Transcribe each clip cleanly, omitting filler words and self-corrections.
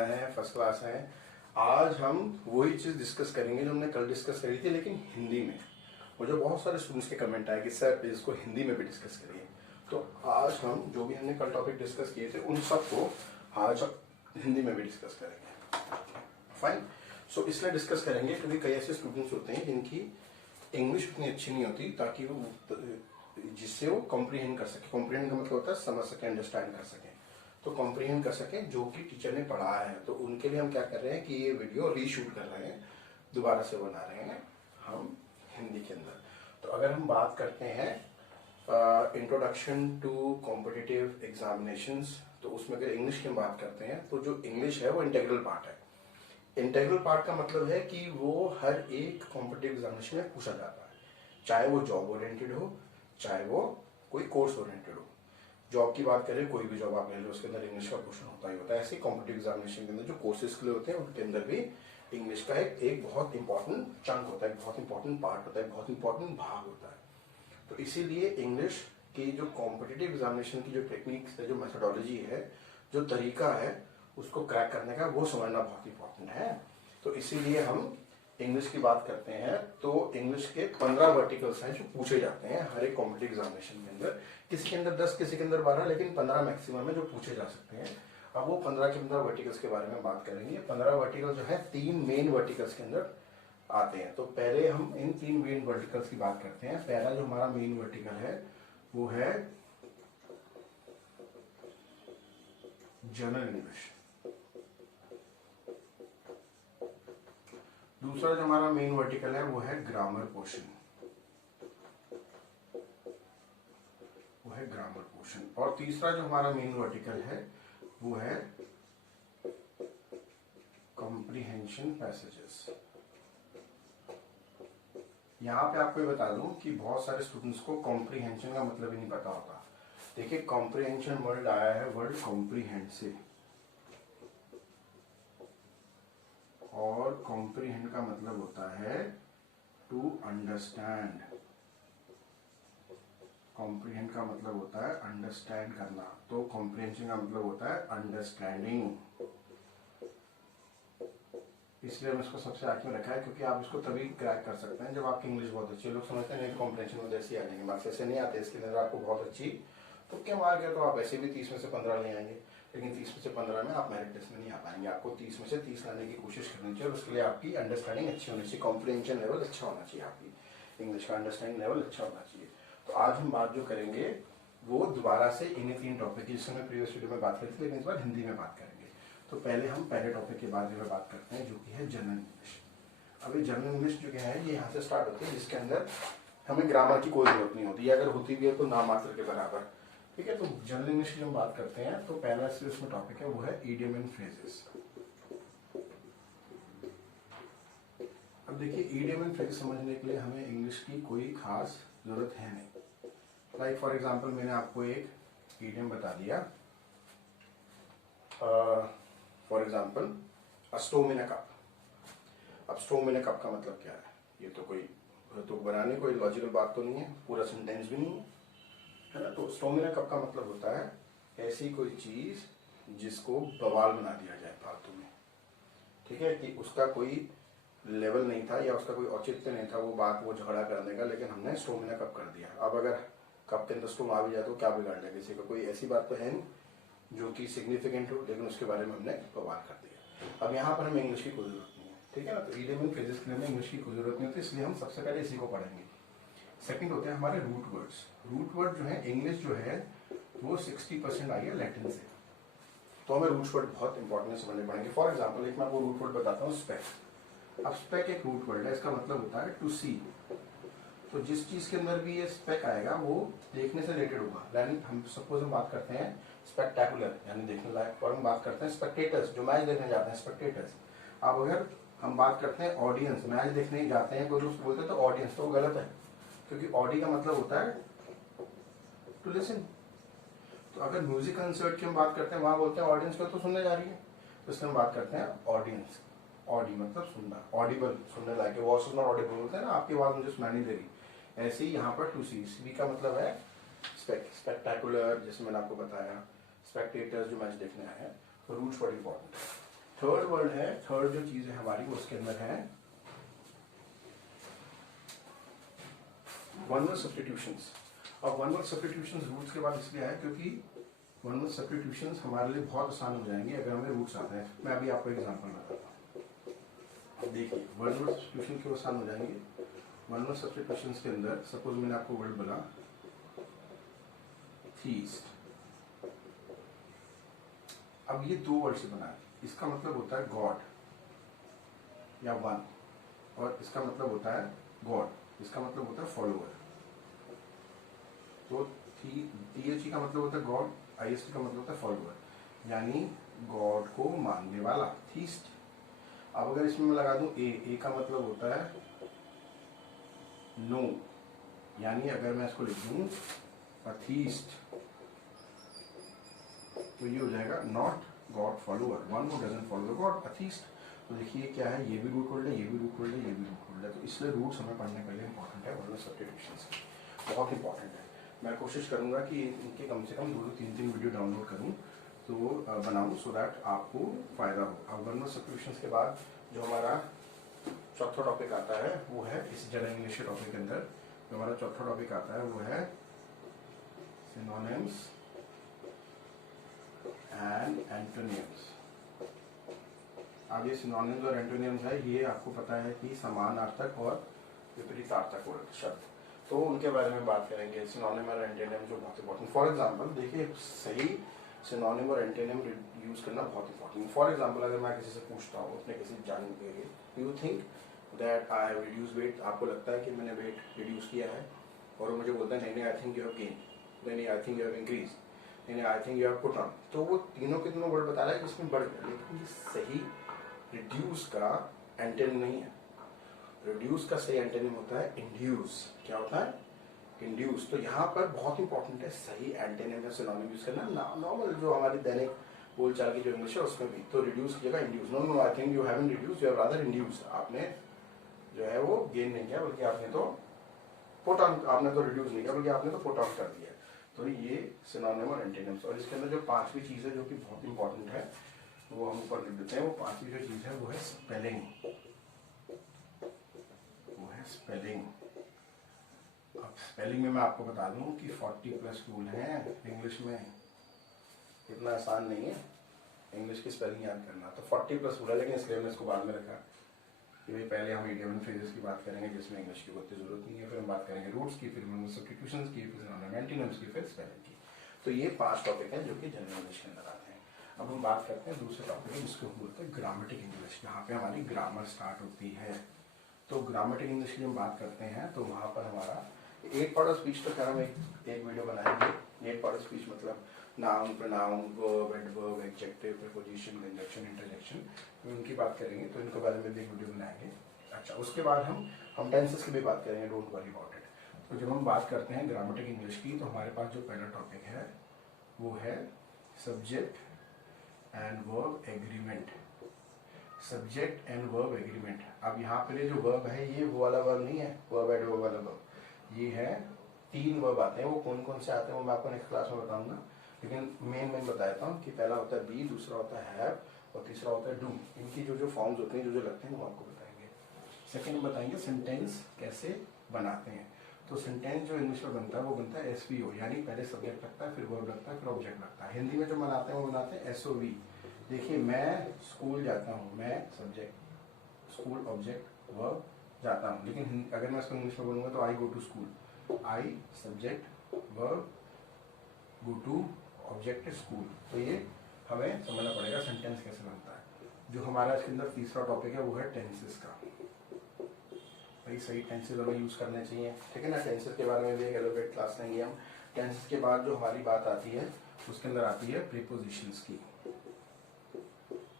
बढ़िया है, first class है। आज हम वही चीज़ डिस्कस करेंगे जो हमने कल डिस्कस करी थी, लेकिन हिंदी में। मुझे बहुत सारे स्टूडेंट्स के कमेंट आए कि सर इसको हिंदी में भी डिस्कस करिए। तो आज हम जो भी हमने कल टॉपिक डिस्कस किए थे उन सबको आज हिंदी में भी डिस्कस करेंगे। फाइन। सो इसलिए डिस्कस करेंगे क्योंकि कई ऐसे स्टूडेंट्स होते हैं जिनकी इंग्लिश उतनी अच्छी नहीं होती ताकि वो जिससे वो कॉम्प्रीहेंड कर सके। कॉम्प्रीहेंड का मतलब होता है समझ सके, अंडरस्टैंड कर सके। तो कॉम्प्रीहेंड कर सके जो कि टीचर ने पढ़ाया है। तो उनके लिए हम क्या कर रहे हैं कि ये वीडियो रीशूट कर रहे हैं, दोबारा से बना रहे हैं हम हिंदी के अंदर। तो अगर हम बात करते हैं इंट्रोडक्शन टू कॉम्पिटिटिव एग्जामिनेशंस, तो उसमें अगर इंग्लिश की हम बात करते हैं तो जो इंग्लिश है वो इंटेग्रल पार्ट है। इंटेग्रल पार्ट का मतलब है कि वो हर एक कॉम्पिटिटिव एग्जामिनेशन में पूछा जाता है, चाहे वो जॉब ओरिएंटेड हो, चाहे वो कोई कोर्स ओरिएंटेड हो। जॉब की बात करें, कोई भी जॉब आप ले लो, उसके अंदर इंग्लिश का क्वेश्चन होता ही होता है। ऐसे कॉम्पिटिटिव एग्जामिनेशन के अंदर जो कोर्सेज के लिए होते हैं उनके अंदर भी इंग्लिश का एक बहुत इंपॉर्टेंट चंक होता है, बहुत इंपॉर्टेंट पार्ट होता है, बहुत इंपॉर्टेंट भाग होता है। तो इसीलिए इंग्लिश की जो कॉम्पिटिटिव एग्जामिनेशन की जो टेक्निक्स है, जो मेथोडोलॉजी है, जो तरीका है उसको क्रैक करने का, वो समझना बहुत इंपॉर्टेंट है। तो इसीलिए हम इंग्लिश की बात करते हैं तो इंग्लिश के 15 वर्टिकल्स हैं जो पूछे जाते हैं हर एक कॉम्पिटिटिव एग्जामिनेशन के अंदर। किसी के अंदर 10, किसी के अंदर 12, लेकिन 15 मैक्सिमम है जो पूछे जा सकते हैं। अब वो 15 के अंदर वर्टिकल्स के बारे में बात करेंगे। 15 वर्टिकल जो है 3 मेन वर्टिकल्स के अंदर आते हैं। तो पहले हम इन 3 मेन वर्टिकल्स की बात करते हैं। पहला जो हमारा मेन वर्टिकल है वो है जनरल इंग्लिश। दूसरा जो हमारा मेन वर्टिकल है वो है ग्रामर पोर्शन, वो है ग्रामर पोर्शन। और तीसरा जो हमारा मेन वर्टिकल है वो है कॉम्प्रिहेंशन पैसेजेस। यहां पे आपको बता दूं कि बहुत सारे स्टूडेंट्स को कॉम्प्रिहेंशन का मतलब ही नहीं पता होता। देखिए, कॉम्प्रिहेंशन वर्ड आया है वर्ड कॉम्प्रीहेंड से, और कॉम्प्रीहेंड का मतलब होता है टू अंडरस्टैंड। कॉम्प्रीहेंड का मतलब होता है अंडरस्टैंड करना, तो कॉम्प्रीहेंशन का मतलब होता है अंडरस्टैंडिंग। इसलिए हमने इसको सबसे आगे में रखा है क्योंकि आप इसको तभी क्रैक कर सकते हैं जब आपकी इंग्लिश बहुत अच्छी है। लोग समझते हैं कॉम्प्रीहेंशन में जैसे आ जाएंगे मार्क्स, ऐसे नहीं आते। इसके अंदर आपको बहुत अच्छी तो क्या मार्क है तो आप ऐसे भी 30 में से 15 ले आएंगे, लेकिन 30 में से 15 में आप मेरिट टेस्ट में नहीं आ पाएंगे। आपको 30 में से 30 लाने की कोशिश करनी चाहिए और उसके लिए आपकी अंडरस्टैंडिंग अच्छी होनी चाहिए, कॉम्प्रिहेंशन लेवल अच्छा होना चाहिए, आपकी इंग्लिश का अंडरस्टैंडिंग लेवल अच्छा होना चाहिए। तो आज हम बात जो करेंगे वो दोबारा से इन्हीं 3 टॉपिक की, जिससे हमने प्रीवियस वीडियो में बात करी थी, लेकिन इस बार हिंदी में बात करेंगे। तो पहले हम पहले टॉपिक के बारे में बात करते हैं जो कि है जनरल इंग्लिश। अब ये जनरल इंग्लिश जो है ये यहाँ से स्टार्ट होती है, जिसके अंदर हमें ग्रामर की कोई जरूरत नहीं होती, अगर होती भी है तो नाम मात्र के बराबर। ठीक है, तो जनरल इंग्लिश की हम बात करते हैं तो पहला इसमें टॉपिक है वो है इडियम एंड फ्रेजेस। अब देखिए, इडियम एंड फ्रेजेस समझने के लिए हमें इंग्लिश की कोई खास जरूरत है नहीं। लाइक फॉर एग्जांपल मैंने आपको एक इडियम बता दिया, for example a storm in a cup. अब स्टोम इन अ कप का मतलब क्या है? ये तो कोई तो बनाने कोई लॉजिकल बात तो नहीं है, पूरा सेंटेंस भी नहीं है ना। तो स्टोम इन अ कप का मतलब होता है ऐसी कोई चीज जिसको बवाल बना दिया जाए फालतू में। ठीक है, कि उसका कोई लेवल नहीं था या उसका कोई औचित्य नहीं था वो बात, वो झगड़ा करने का, लेकिन हमने स्टोम इन अ कप कर दिया। अब अगर कप के अंदर स्टोम आ भी जाए तो क्या बिगाड़ लेगा किसी का? कोई ऐसी बात तो है नहीं जो कि सिग्निफिकेंट हो, लेकिन उसके बारे में हमने बवाल कर दिया। अब यहाँ पर हमें इंग्लिश की कोई जरूरत नहीं है। ठीक है ना, तो इडियम एंड फ्रेजेस के लिए इंग्लिश की कोई जरूरत नहीं होती, इसलिए हम सबसे पहले इसी को पढ़ेंगे। सेकंड होते हैं हमारे रूट वर्ड्स। रूट वर्ड जो है, इंग्लिश जो है वो 60% आई है लैटिन से, तो हमें रूट वर्ड बहुत इंपॉर्टेंट समझने पड़ेंगे। फॉर एग्जाम्पल एक मैं आपको रूट वर्ड बताता हूँ, स्पेक। अब स्पेक एक रूट वर्ड है, इसका मतलब होता है टू सी। तो जिस चीज के अंदर भी ये स्पेक आएगा वो देखने से रिलेटेड होगा। यानी हम सपोज हम बात करते हैं स्पेक्टेकुलर यानी देखने लायक, और हम बात करते हैं स्पेक्टेटर्स जो मैच देखने जाते हैं, स्पेक्टेटर्स। अब अगर हम बात करते हैं ऑडियंस, मैच देखने जाते हैं, कोई दोस्त बोलते हैं तो ऑडियंस, तो वो गलत है, क्योंकि ऑडी का मतलब होता है टू लिसन। तो अगर म्यूजिक कंसर्ट की हम बात करते हैं वहां बोलते हैं ऑडियंस को तो सुनने जा रही है, तो इसलिए हम बात करते हैं ऑडियंस। ऑडी मतलब सुनना, ऑडिबल सुनने लायक, वॉइस इज नॉट ऑडिबल बोलते हैं ना, आपकी आवाज मुझे सुनाई नहीं दे रही। ऐसे ही यहाँ पर टू सी, सी का मतलब है स्पेक्टेकुलर, जैसे मैंने आपको बताया, स्पेक्टेटर्स जो मैच देखने आए हैं। तो रूट्स वर्ड इंपॉर्टेंट है। थर्ड वर्ड है, थर्ड जो चीज है हमारी वो उसके अंदर है वन वर्ड सब्स्टिट्यूशंस। अब वन वर्ड सब्स्टिट्यूशंस रूट्स के बाद इसलिए है क्योंकि वन वर्ड सब्स्टिट्यूशंस हमारे लिए बहुत आसान हो जाएंगे अगर हमें रूट्स आते हैं। मैं अभी आपको एग्जांपल बताता हूँ। देखिए वन वर्ड सब्स्टिट्यूशन क्यों आसान हो जाएंगे। वन वर्ड सब्स्टिट्यूशंस के अंदर सपोज मैंने आपको वर्ड बोला थीस्ट, अब ये दो वर्ड से बना है। इसका मतलब होता है गॉड या वन, और इसका मतलब होता है गॉड, इसका मतलब होता है फॉलोअर। तो THE का मतलब होता है गॉड, IST का मतलब होता है फॉलोअर, यानी गॉड को मानने वाला, थीस्ट। अब अगर इसमें मैं लगा दूं ए का मतलब होता है नो, यानी अगर मैं इसको लिख दूं अथीस्ट तो ये हो जाएगा not God follower, one who doesn't follow the God, atheist. तो देखिए क्या है, ये भी रूट होल्ड है, ये भी रूट होल्ड है, ये भी रूट होल्ड है। तो इसलिए रूट्स हमें पढ़ने के लिए इंपॉर्टेंट है, वर्ड सब्स्टिट्यूशंस बहुत इंपॉर्टेंट है। मैं कोशिश करूंगा कि इनके कम से कम 2-3 वीडियो डाउनलोड करूं तो बनाऊं सो दैट आपको फायदा हो। अब वर्ड सब्स्टिट्यूशंस के बाद जो हमारा चौथा टॉपिक आता है वो है इस जनरल इंग्लिश के टॉपिक के अंदर जो हमारा चौथा टॉपिक आता है वो है सिनोनिम्स एंड एंटोनिम्स। अब ये सिनोनिम्स और एंटोनिम्स है, ये आपको पता है कि समानार्थक और विपरीतार्थक वर्ड शब्द, तो उनके बारे में बात करेंगे। सिनोनिम और एंटोनिम जो बहुत इंपॉर्टेंट, फॉर एग्जांपल देखिए सही सिनोनिम और एंटोनिम यूज करना बहुत इंपॉर्टेंट। फॉर एग्जांपल अगर मैं किसी से पूछता हूँ, अपने किसी जानने के लिए, you think that I have reduce weight, आपको लगता है कि मैंने वेट रिड्यूस किया है, और वो मुझे बोलता है नहीं I think you have gain, नहीं I think you have increase, नहीं I think you have put on, तो वो तीनों के तीनों वर्ड बता रहा है जिसमें बढ़ गया, लेकिन ये सही रिड्यूस का एंटोनिम नहीं है। रिड्यूस का सही एंटोनिम होता है इंड्यूस। क्या होता है? इंड्यूस। तो यहाँ पर बहुत इंपॉर्टेंट है सही एंटोनिम या सिनोनिम यूज करना, नॉर्मल जो हमारी दैनिक बोलचाल की जो इंग्लिश है उसमें भी। तो रिड्यूस की जगह induce, no no I think you haven't reduce, you have rather induce, आपने जो है वो गेन नहीं किया बल्कि आपने तो पुट ऑन, आपने तो रिड्यूस नहीं किया बल्कि आपने तो पुट ऑन कर दिया। तो ये सिनोनिम और एंटोनिम्स। और इसके अंदर जो पांचवी चीज है जो कि बहुत इंपॉर्टेंट है वो हम ऊपर लिख देते हैं। वो पांचवी जो चीज है वो है स्पेलिंग, वो है स्पेलिंग। अब स्पेलिंग में मैं आपको बता दूं कि 40+ रूल हैं इंग्लिश में, इतना आसान नहीं है इंग्लिश की स्पेलिंग याद करना। तो 40+ रूल है, लेकिन इसलिए मैंने इसको बाद में रखा कि भाई पहले हम इडियम एंड फ्रेजेस की बात करेंगे जिसमें इंग्लिश की उतनी जरूरत नहीं है, फिर हम बात करेंगे रूट्स की, फिर सब्स्टिट्यूशंस की, फिर एंटोनिम्स की, फिर स्पेलिंग की। तो ये 5 टॉपिक हैं जो कि जनरल इंग्लिश के अंदर आते हैं। अब हम बात करते हैं दूसरे टॉपिक में जिसको हम बोलते हैं ग्रामेटिक इंग्लिश, जहाँ पे हमारी ग्रामर स्टार्ट होती है। तो ग्रामेटिक इंग्लिश की हम बात करते हैं तो वहाँ पर हमारा 8 पार्ट ऑफ स्पीच तो खैर हम एक वीडियो बनाएंगे। 8 पार्ट ऑफ स्पीच मतलब noun, pronoun, verb, adverb, adjective, preposition, conjunction, interjection, उनकी बात करेंगे, तो इनके बारे में भी एक वीडियो बनाएंगे। अच्छा, उसके बाद हम टेंसेस की भी बात करेंगे, डोंट वरी अबाउट इट। तो जब हम बात करते हैं ग्रामेटिक इंग्लिश की तो हमारे पास जो पहला टॉपिक है वो है subject and verb agreement. Subject and verb agreement. अब यहाँ पे जो वर्ब है ये वो वाला वर्ब नहीं है, वर्ब एडवर्ब वाला वर्ब। ये है 3 वर्ब आते हैं, वो कौन कौन से आते हैं वो मैं आपको नेक्स्ट क्लास में बताऊंगा, लेकिन मेन बताता हूँ कि पहला होता है बी, दूसरा होता है हैव और तीसरा होता है डू। इनकी जो फॉर्म्स होते हैं, जो लगते हैं वो आपको बताएंगे। सेकेंड बताएंगे सेंटेंस कैसे बनाते हैं। तो सेंटेंस जो इंग्लिश में बनता है वो बनता है SVO, यानी पहले सब्जेक्ट लगता है, फिर वर्ब लगता है, फिर ऑब्जेक्ट लगता है। हिंदी में जो बनाते हैं वो बनाते हैं SOV। देखिए मैं स्कूल जाता हूँ, मैं सब्जेक्ट, स्कूल ऑब्जेक्ट, वर्ब जाता हूँ, लेकिन अगर मैं इसको इंग्लिश में बोलूँगा तो I go to school, I subject, verb, go to object school. तो ये हमें समझना पड़ेगा सेंटेंस कैसे बनता है। जो हमारा इसके अंदर तीसरा टॉपिक है वो है टेंसेस का। भाई सही टेंसेस हमें यूज करने चाहिए, ठीक है ना। टेंसेस के बारे में भी एक एलोबरेट क्लास लेंगे हम। टेंसेस के बाद जो हमारी बात आती है उसके अंदर आती है प्रीपोजिशंस की।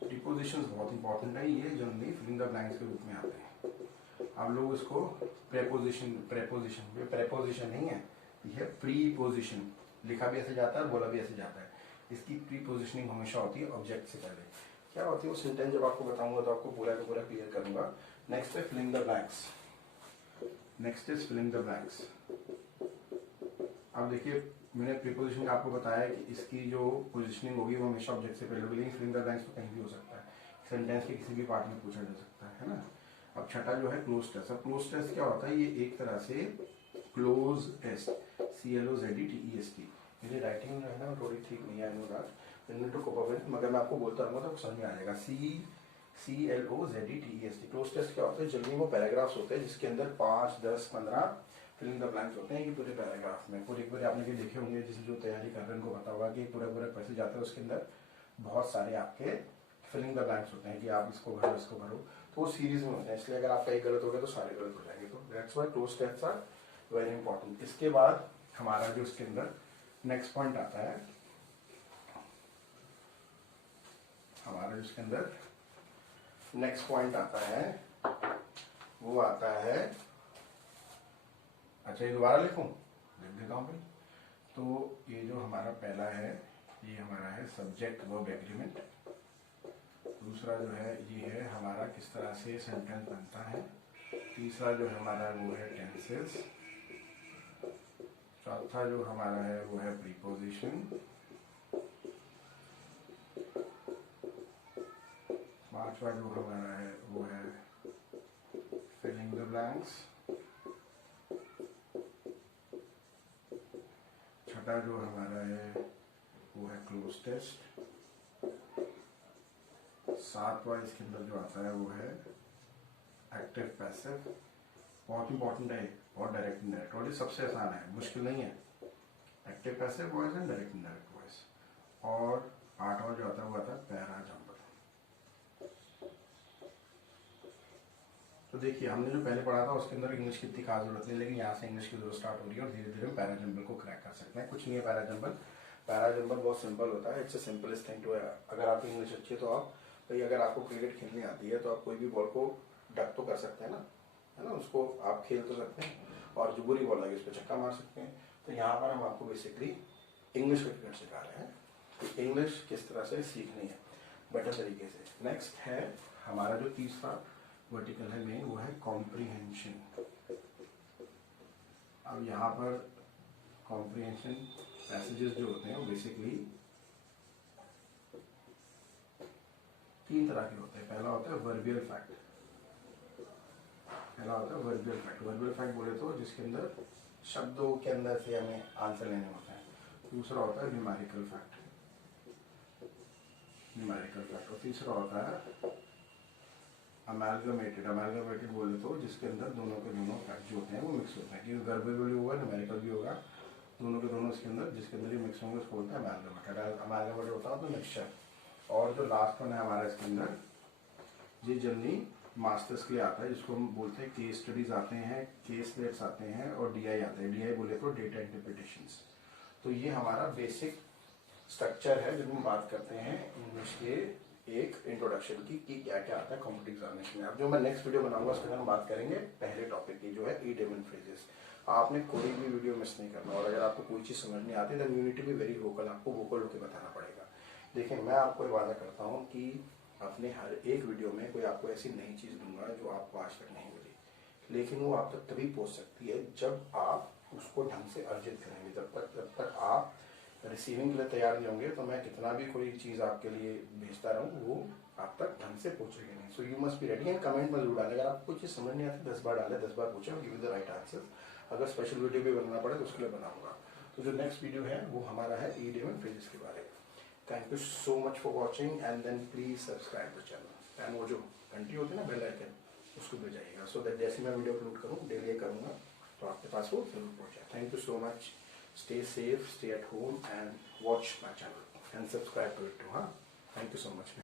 प्रीपोजिशंस बहुत इंपॉर्टेंट है, ये जनरली फिलिंग द ब्लैंक्स के रूप में आते हैं। आप लोग इसको प्रेपोजिशन नहीं है, ये प्रीपोजिशन, लिखा भी ऐसे जाता है और बोला भी ऐसे जाता है। इसकी प्रीपोजिशनिंग हमेशा होती है ऑब्जेक्ट से पहले। क्या होती है वो सेंटेंस जब आपको बताऊंगा तो आपको पूरा का पूरा क्लियर करूंगा। नेक्स्ट है filling the blanks. Next is filling the blanks. अब देखिए मैंने प्रीपोजिशन का आपको बताया कि इसकी जो पोजिशनिंग होगी वो हमेशा ऑब्जेक्ट से पहले होगी, लेकिन फिलिंग द ब्लैंक्स तो कहीं भी हो सकता है। सेंटेंस के किसी भी पार्ट में पूछा जा सकता है ना। अब छठा जो है क्लोज टेस्ट। अब क्लोज टेस्ट क्या होता है, ये एक तरह से क्लोज टेस्ट, CLOZEDTEST। मेरी राइटिंग है ना थोड़ी ठीक नहीं है अनुराग, मगर मैं आपको बोलता रहूँगा तो समझ में आ जाएगा। CLOZEDTEST। क्लोज टेस्ट क्या होता है, जनरली वो पैराग्राफ्स होते हैं जिसके अंदर 5, 10, 15 फिलिंग द ब्लैंक्स होते हैं। ये पूरे पैराग्राफ में पूरे आपने भी देखे होंगे, जिस जो तैयारी कर रहे हैं उनको पता होगा कि पूरा पैसेज जाता है, उसके अंदर बहुत सारे आपके फिलिंग द ब्लैंक्स होते हैं कि आप इसको भरो इसको भरो, तो वो सीरीज में होते हैं, इसलिए अगर आपका एक गलत हो गया तो सारे गलत हो जाएंगे। तो that's why cloze test are very important. इसके बाद हमारा जो इसके अंदर नेक्स्ट पॉइंट आता है, हमारा जो इसके अंदर नेक्स्ट पॉइंट आता है वो आता है, अच्छा ये दोबारा लिखूं, लिख देता हूँ भाई। तो ये जो हमारा पहला है ये हमारा है सब्जेक्ट वर्ब एग्रीमेंट। दूसरा जो है ये है हमारा किस तरह से सेंटेंस बनता है। तीसरा जो हमारा वो है टेंसेस। चौथा जो हमारा है वो है प्रीपोजिशन। पांचवा जो हमारा है वो है फिलिंग द ब्लैंक्स। छठा जो हमारा है वो है क्लोज टेस्ट। सातवां इसके अंदर जो आता है वो है एक्टिव पैसिव। बहुत इंपॉर्टेंट है और डायरेक्ट इनडायरेक्ट, और ये सबसे आसान है, मुश्किल नहीं है। Active passive voice and direct indirect voice. और आठवां जो आता है वो आता है पैराजंबल। तो देखिए हमने जो पहले पढ़ा था उसके अंदर इंग्लिश की इतनी खास जरूरत नहीं, लेकिन यहाँ से इंग्लिश की जरूरत स्टार्ट हो रही है और धीरे धीरे हम पैराजंबल को क्रैक कर सकते हैं। कुछ नहीं है पैराजंबल, पैराजंबल बहुत सिंपल होता है, it's a simplest thing to. अगर आपकी इंग्लिश अच्छी है तो आप भाई, अगर आपको क्रिकेट खेलनी आती है तो आप कोई भी बॉल को डक तो कर सकते हैं ना, है ना, उसको आप खेल तो सकते हैं, और जो बुरी बॉल लगे उस पर छक्का मार सकते हैं। तो यहाँ पर हम आपको बेसिकली इंग्लिश का क्रिकेट सिखा रहे हैं कि इंग्लिश किस तरह से सीखनी है बेटर तरीके से। नेक्स्ट है हमारा जो तीसरा वर्टिकल है मेन, वो है कॉम्प्रीहेंशन। अब यहाँ पर कॉम्प्रीहेंशन पैसेजेस जो होते हैं वो बेसिकली तीन तरह के होते हैं। पहला होता है वर्बियल फैक्ट। वर्बियल फैक्ट बोले तो जिसके अंदर शब्दों के अंदर से हमें आंसर लेने होते हैं। दूसरा होता है न्यूमेरिकल फैक्ट, और तीसरा होता है अमेलगमेटेड बोले तो जिसके अंदर दोनों के दोनों फैक्ट जो होते हैं वो मिक्स होते हैं, क्योंकि वर्बियल भी होगा न्यूमेरिकल भी होगा, दोनों के दोनों इसके अंदर जिसके अंदर ये मिक्स होंगे उसको बोलते हैं अमेलगमेटेड होता है तो मिक्सचर। और जो लास्ट वन है हमारा इसके अंदर, ये जनरली मास्टर्स के लिए आता है, जिसको हम बोलते हैं केस स्टडीज आते हैं, केस लेट्स आते हैं और DI आते हैं। DI बोले तो डेटा इंटरप्रिटेशंस। तो ये हमारा बेसिक स्ट्रक्चर है जब हम बात करते हैं इंग्लिश के एक इंट्रोडक्शन की कि क्या क्या आता है कॉम्पिटिटिव एग्जामिनेशन में। अब जो मैं नेक्स्ट वीडियो बनाऊंगा उसके अंदर हम बात करेंगे पहले टॉपिक की जो है ईडियम फ्रेजेस। आपने कोई भी वीडियो मिस नहीं करना, और अगर आपको कोई चीज़ समझ नहीं आती then you need to be very vocal, आपको वोकल होकर बताना पड़ेगा। देखिए मैं आपको वादा करता हूँ कि अपने हर एक वीडियो में कोई आपको ऐसी नई चीज़ दूंगा जो आपको आज तक नहीं मिली, लेकिन वो आप तक तभी पहुँच सकती है जब आप उसको ढंग से अर्जित करेंगे। जब तक आप रिसीविंग के लिए तैयार नहीं होंगे तो मैं कितना भी कोई चीज़ आपके लिए भेजता रहूँ वो आप तक ढंग से पहुँचेगी नहीं। So you must be ready and comment में जरूर डालें। अगर आपको कोई चीज़ समझ नहीं आती 10 बार डालें, 10 बार पूछें और गिव द राइट आंसर। अगर स्पेशल वीडियो भी बनाना पड़े तो उसके लिए बनाऊंगा। तो जो नेक्स्ट वीडियो है वो हमारा है ईडियम फ्रेजेस के बारे में। Thank you so much for watching and then please subscribe the channel and वो जो घंटी होती है ना बेल आइकन उसको बजाइएगा, सो दैट जैसे मैं वीडियो अपलोड करूँ डेली करूँगा तो आपके पास वो जरूर पहुँच जाए। Thank you so much, stay safe, stay at home and watch my channel and subscribe to it too. Thank you so much.